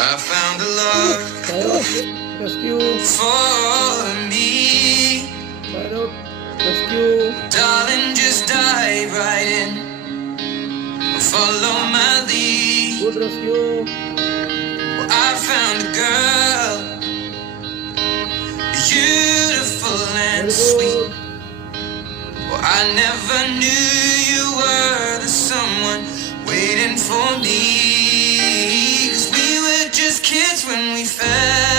I found a love Rescue. for me. Pilot. Rescue. Darling, just dive right in. Follow my lead. Good rescue. Well, I found a girl, beautiful and Very sweet. good. Well, I never knew you were the someone waiting for me. 'Cause we were just kids when we fell.